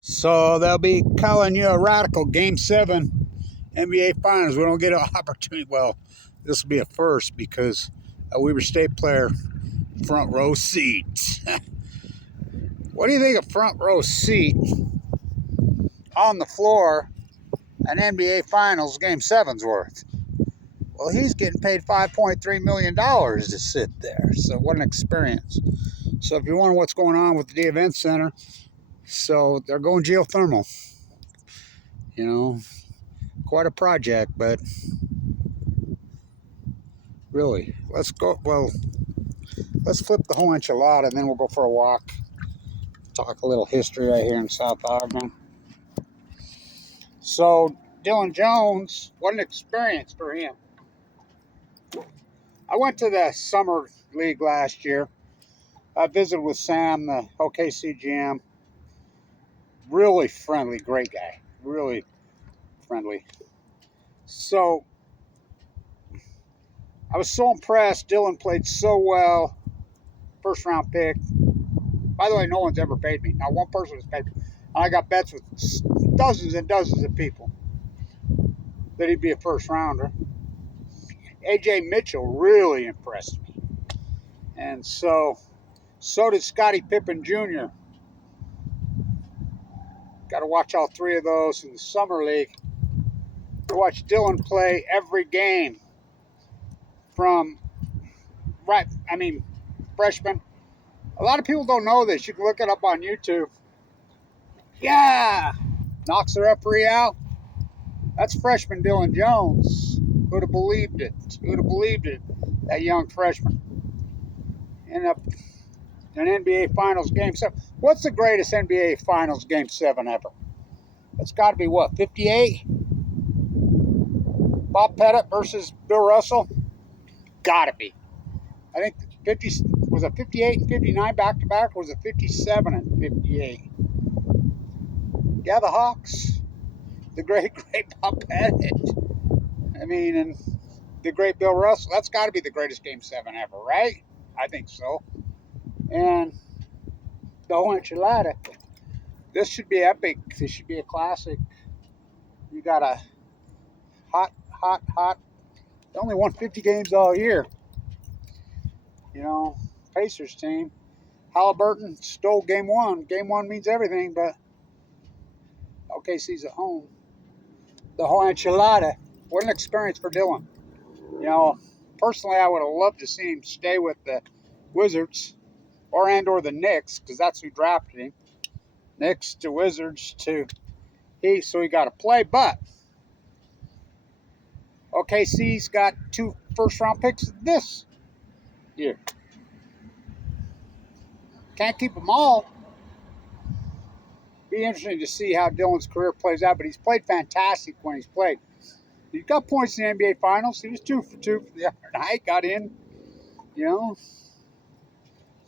So they'll be calling you a radical. Game 7, NBA Finals. We don't get an opportunity. Well, this will be a first because a Weber State player, front row seat. What do you think of front row seat on the floor an NBA Finals Game 7's worth? Well, he's getting paid $5.3 million to sit there. So what an experience. So if you wonder what's going on with the Event Center, so they're going geothermal. You know, quite a project, but really, let's go. Well, let's flip the whole enchilada, and then we'll go for a walk. Talk a little history right here in South Ogden. So Dillon Jones, what an experience for him. I went to the summer league last year. I visited with Sam, the OKC GM. Really friendly, great guy. Really friendly. So I was so impressed. Dillon played so well. First round pick. By the way, no one's ever paid me. Not one person has paid me. I got bets with dozens and dozens of people that he'd be a first rounder. A.J. Mitchell really impressed me. And so did Scottie Pippen Jr. Got to watch all three of those in the summer league. I watch Dillon play every game from freshman. A lot of people don't know this. You can look it up on YouTube. Yeah! Knocks the referee out. That's freshman Dillon Jones. Who'd have believed it? Who'd have believed it? That young freshman. Ended up in an NBA Finals Game 7. What's the greatest NBA Finals Game 7 ever? It's got to be what, 58? Bob Pettit versus Bill Russell? Got to be. I think 50 was a 58 and 59 back-to-back, or was it 57 and 58? Yeah, the Hawks. The great Bob Pettit. And the great Bill Russell. That's got to be the greatest Game 7 ever, right? I think so. And the whole enchilada. This should be epic. This should be a classic. You got a hot. They only won 50 games all year. Pacers team. Halliburton stole Game 1. Game 1 means everything, but OKC's at home. The whole enchilada. What an experience for Dillon. Personally, I would have loved to see him stay with the Wizards or the Knicks, because that's who drafted him. Knicks to Wizards so he got to play. But OKC's got 2 first-round picks this year. Can't keep them all. Be interesting to see how Dillon's career plays out, but he's played fantastic when he's played. He's got points in the NBA Finals. He was 2 for 2 for the other night, got in, So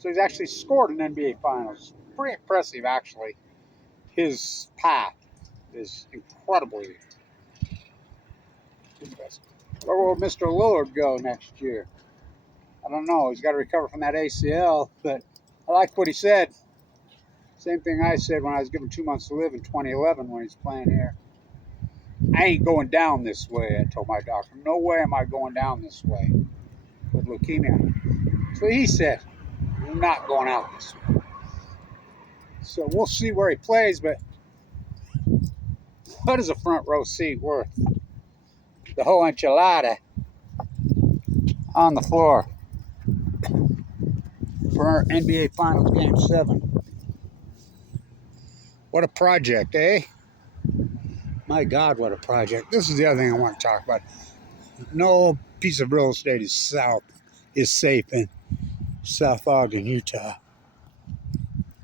he's actually scored in NBA Finals. Pretty impressive, actually. His path is incredibly impressive. Where will Mr. Lillard go next year? I don't know. He's got to recover from that ACL, but I liked what he said. Same thing I said when I was given 2 months to live in 2011 when he's playing here. I ain't going down this way, I told my doctor. No way am I going down this way with leukemia. So he said, I'm not going out this way. So we'll see where he plays, but what is a front row seat worth? The whole enchilada on the floor for our NBA Finals Game 7. What a project, eh? My God, what a project. This is the other thing I want to talk about. No piece of real estate is safe in South Ogden, Utah.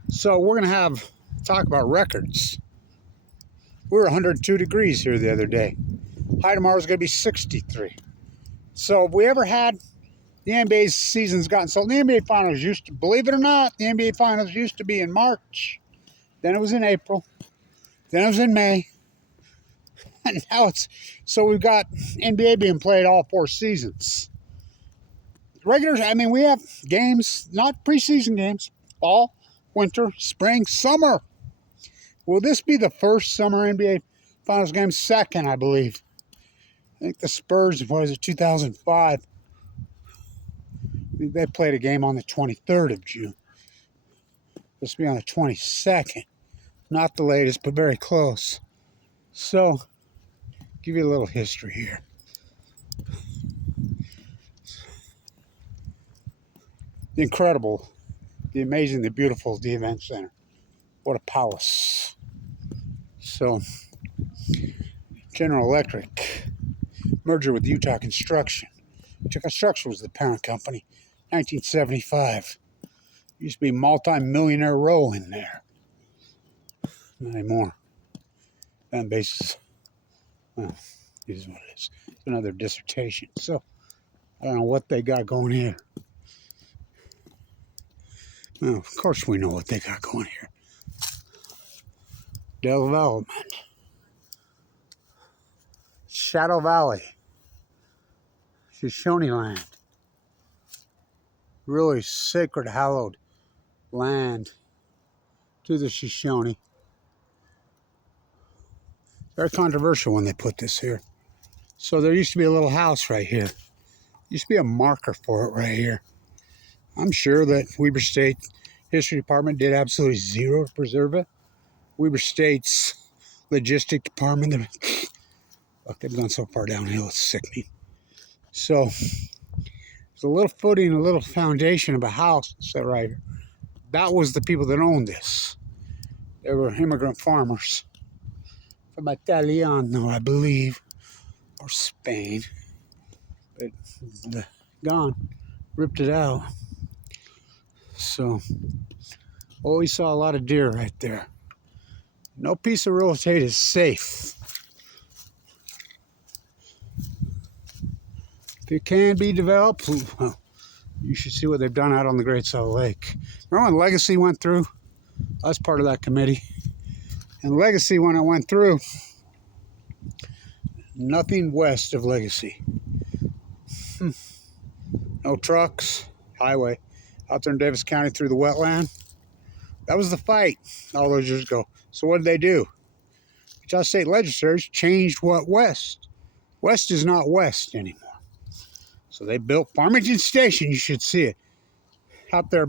So we're going to talk about records. We were 102 degrees here the other day. High tomorrow is going to be 63. So if we ever had the NBA season's gotten so the NBA Finals used to, believe it or not, the NBA Finals used to be in March. Then it was in April. Then it was in May. And now we've got NBA being played all 4 seasons. We have games, not preseason games, fall, winter, spring, summer. Will this be the first summer NBA Finals game? Second, I believe. I think the Spurs, was it 2005? They played a game on the 23rd of June. This will be on the 22nd. Not the latest, but very close. So, give you a little history here. The incredible, the amazing, the beautiful, the event center. What a palace. So, General Electric, merger with Utah Construction. Utah Construction was the parent company. 1975. Used to be multi-millionaire row in there. Not anymore. Fan bases. Well, it is what it is. It's another dissertation. So, I don't know what they got going here. Well, of course we know what they got going here. Development. Shadow Valley. Shoshone land. Really sacred, hallowed land to the Shoshone. Very controversial when they put this here. So there used to be a little house right here. Used to be a marker for it right here. I'm sure that Weber State History Department did absolutely zero to preserve it. Weber State's logistic department, look, they've gone so far downhill, it's sickening. So there's a little footing, a little foundation of a house set right here. That was the people that owned this. They were immigrant farmers from Italiano, I believe, or Spain. But gone, ripped it out. So, we saw a lot of deer right there. No piece of real estate is safe. If it can be developed, well, you should see what they've done out on the Great Salt Lake. Remember when Legacy went through? I was part of that committee. And Legacy, when it went through, nothing west of Legacy. No trucks, highway. Out there in Davis County through the wetland. That was the fight all those years ago. So what did they do? Utah State legislators changed what west. West is not west anymore. So they built Farmington Station. You should see it. Out there,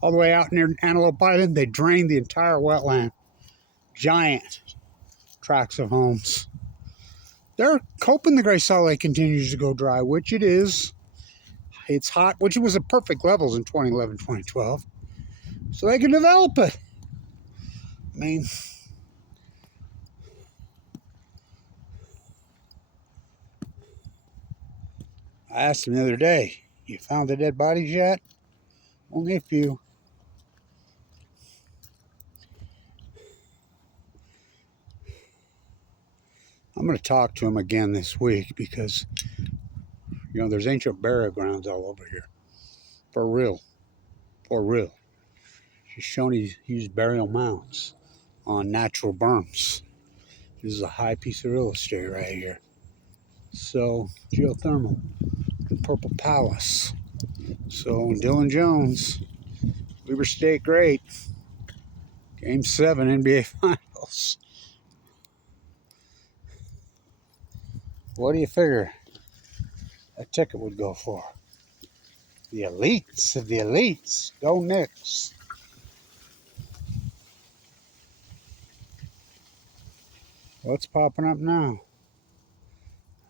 all the way out near Antelope Island, they drained the entire wetland. Giant tracts of homes. They're hoping the Great Salt Lake continues to go dry, which it is. It's hot, which it was at perfect levels in 2011, 2012. So they can develop it. I mean, I asked him the other day, you found the dead bodies yet? Only a few. I'm going to talk to him again this week because, there's ancient burial grounds all over here. For real. For real. Shoshone used burial mounds on natural berms. This is a high piece of real estate right here. So, geothermal. The Purple Palace. So, Dillon Jones, Weber State great. Game 7 NBA Finals. What do you figure a ticket would go for? The elites of the elites. Go Knicks. What's popping up now?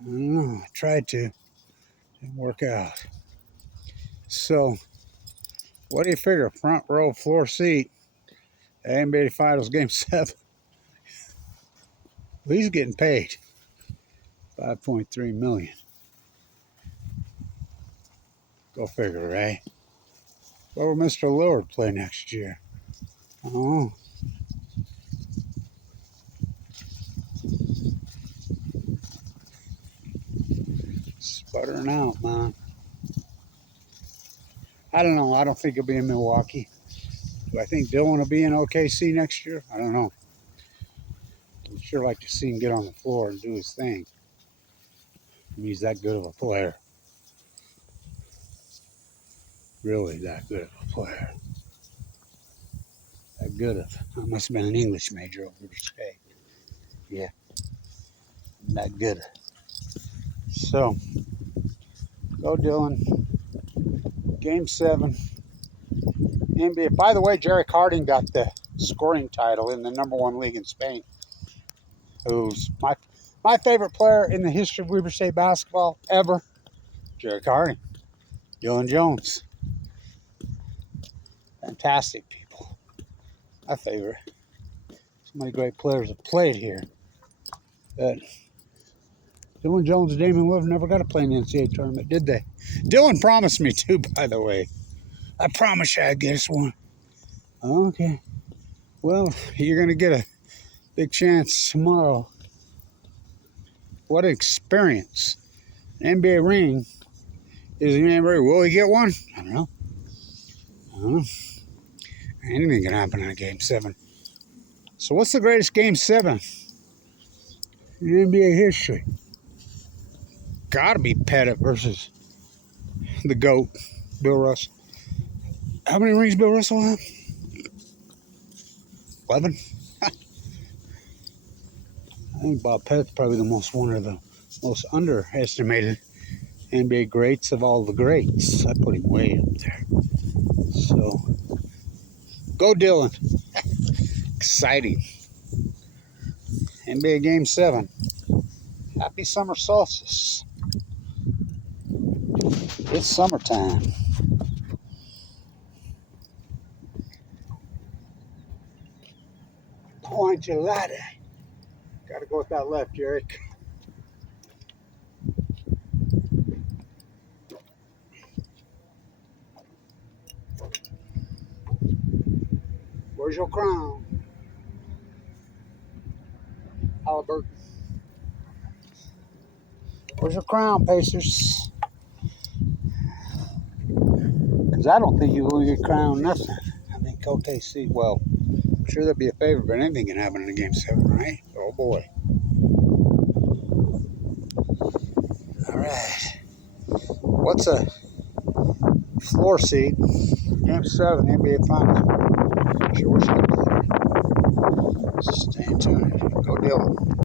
I don't know. I tried to. Didn't work out. So, what do you figure? Front row floor seat. NBA Finals Game 7. Well, he's getting paid. $5.3 million. Go figure, right? Where will Mr. Lillard play next year? Oh. Sputtering out, man. I don't know. I don't think he'll be in Milwaukee. Do I think Dillon will be in OKC next year? I don't know. I'd sure like to see him get on the floor and do his thing. He's that good of a player. Really that good of a player. That good. I must have been an English major over the state. Yeah, that good. So, go Dillon. Game 7. NBA. By the way, Jerry Harding got the scoring title in the #1 league in Spain. Who's my favorite player in the history of Weber State basketball ever? Jerry Harding. Dillon Jones. Fantastic people. My favorite. So many great players have played here. But Dillon Jones and Damian Lillard never got to play in the NCAA tournament, did they? Dillon promised me too, by the way. I promised you I'd get us one. Okay. Well, you're going to get a big chance tomorrow. What an experience. An NBA ring is an NBA ring. Will he get one? I don't know. Anything can happen in a Game 7. So what's the greatest Game 7 in NBA history? Gotta be Pettit versus the GOAT, Bill Russell. How many rings Bill Russell have? 11? I think Bob Pettit's probably one of the most underestimated NBA greats of all the greats. I put him way up there. So, go Dillon. Exciting. NBA Game 7. Happy summer solstice. It's summertime. Point your ladder. Gotta go with that left, Eric. Where's your crown? Halliburton. Where's your crown, Pacers? Because I don't think you will get crowned nothing. I think OKC, well, I'm sure that'd be a favorite, but anything can happen in a Game 7, right? Oh, boy. All right. What's a floor seat? Game 7, NBA Finals. Sure wish I could be there. Stay tuned. Go Dillon.